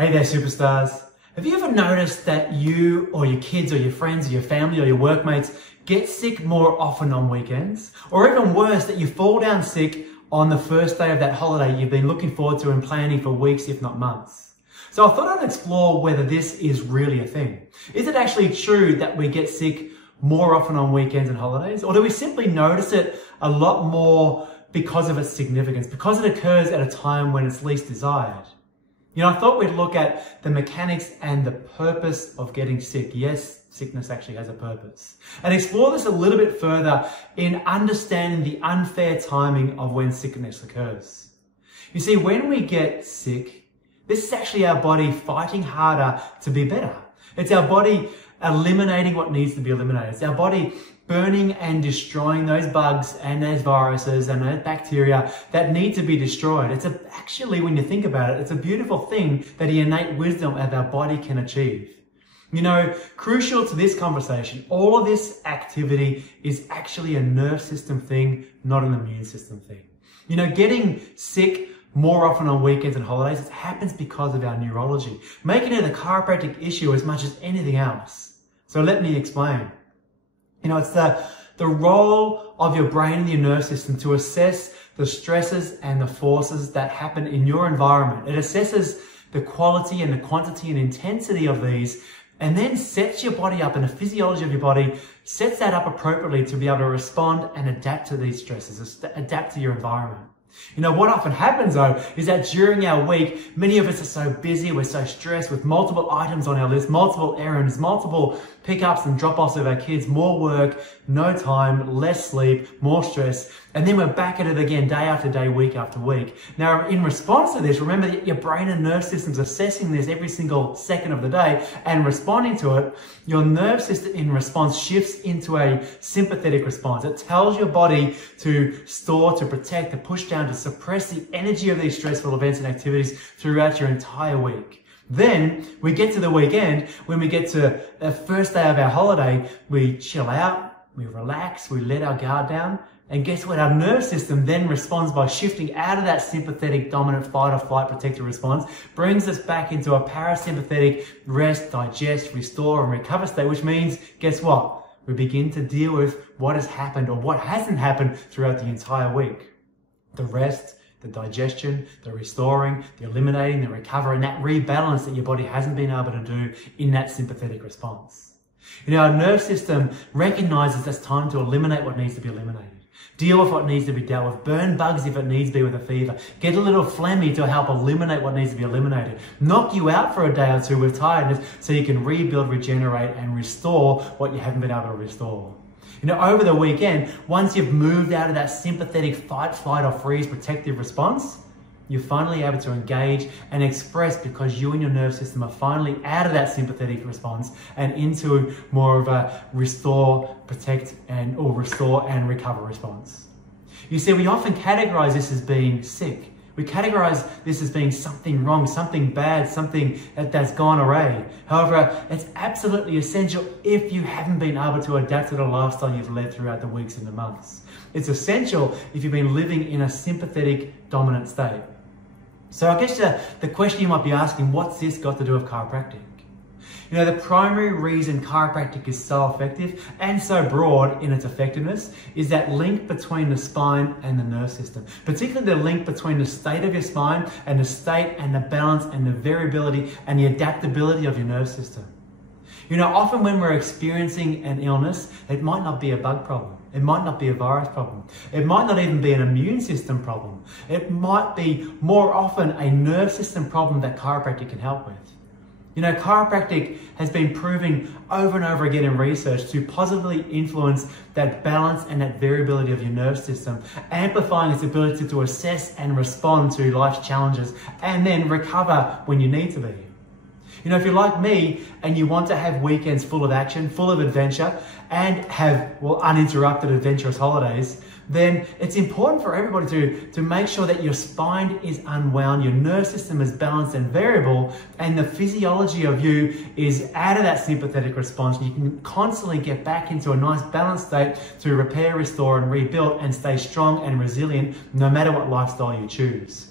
Hey there, superstars. Have you ever noticed that you or your kids or your friends or your family or your workmates get sick more often on weekends? Or even worse, that you fall down sick on the first day of that holiday you've been looking forward to and planning for weeks, if not months? So I thought I'd explore whether this is really a thing. Is it actually true that we get sick more often on weekends and holidays? Or do we simply notice it a lot more because of its significance, because it occurs at a time when it's least desired? You know, I thought we'd look at the mechanics and the purpose of getting sick. Yes, sickness actually has a purpose. And explore this a little bit further in understanding the unfair timing of when sickness occurs. You see, when we get sick, this is actually our body fighting harder to be better. It's our body eliminating what needs to be eliminated. It's our body burning and destroying those bugs and those viruses and those bacteria that need to be destroyed. It's actually, when you think about it, it's a beautiful thing that the innate wisdom of our body can achieve. You know, crucial to this conversation, all of this activity is actually a nerve system thing, not an immune system thing. You know, getting sick more often on weekends and holidays, it happens because of our neurology, making it a chiropractic issue as much as anything else. So let me explain. You know, it's the role of your brain and your nerve system to assess the stresses and the forces that happen in your environment. It assesses the quality and the quantity and intensity of these, and then sets your body up, and the physiology of your body sets that up appropriately to be able to respond and adapt to these stresses, adapt to your environment. You know, what often happens though is that during our week, many of us are so busy, we're so stressed with multiple items on our list, multiple errands, multiple pickups and drop-offs of our kids, more work, no time, less sleep, more stress, and then we're back at it again day after day, week after week. Now, in response to this, remember that your brain and nerve system's assessing this every single second of the day and responding to it. Your nerve system in response shifts into a sympathetic response. It tells your body to store, to protect, to push down, to suppress the energy of these stressful events and activities throughout your entire week. Then we get to the weekend, when we get to the first day of our holiday, we chill out, we relax, we let our guard down, and guess what? Our nerve system then responds by shifting out of that sympathetic, dominant fight or flight protective response, brings us back into a parasympathetic rest, digest, restore, and recover state, which means, guess what? We begin to deal with what has happened or what hasn't happened throughout the entire week. The rest, the digestion, the restoring, the eliminating, the recover, and that rebalance that your body hasn't been able to do in that sympathetic response. You know, our nerve system recognizes it's time to eliminate what needs to be eliminated, deal with what needs to be dealt with, burn bugs if it needs to be with a fever, get a little phlegmy to help eliminate what needs to be eliminated, knock you out for a day or two with tiredness so you can rebuild, regenerate, and restore what you haven't been able to restore. You know, over the weekend, once you've moved out of that sympathetic fight, flight, or freeze protective response, you're finally able to engage and express because you and your nerve system are finally out of that sympathetic response and into more of a restore, protect, or restore and recover response. You see, we often categorize this as being sick. We categorize this as being something wrong, something bad, something that's gone awry. However, it's absolutely essential if you haven't been able to adapt to the lifestyle you've led throughout the weeks and the months. It's essential if you've been living in a sympathetic dominant state. So I guess the question you might be asking, what's this got to do with chiropractic? You know, the primary reason chiropractic is so effective and so broad in its effectiveness is that link between the spine and the nerve system, particularly the link between the state of your spine and the state and the balance and the variability and the adaptability of your nerve system. You know, often when we're experiencing an illness, it might not be a bug problem. It might not be a virus problem. It might not even be an immune system problem. It might be more often a nerve system problem that chiropractic can help with. You know, chiropractic has been proving over and over again in research to positively influence that balance and that variability of your nerve system, amplifying its ability to assess and respond to life's challenges and then recover when you need to be. You know, if you're like me and you want to have weekends full of action, full of adventure, and have, well, uninterrupted adventurous holidays, then it's important for everybody to make sure that your spine is unwound, your nerve system is balanced and variable, and the physiology of you is out of that sympathetic response. You can constantly get back into a nice balanced state to repair, restore, and rebuild and stay strong and resilient no matter what lifestyle you choose.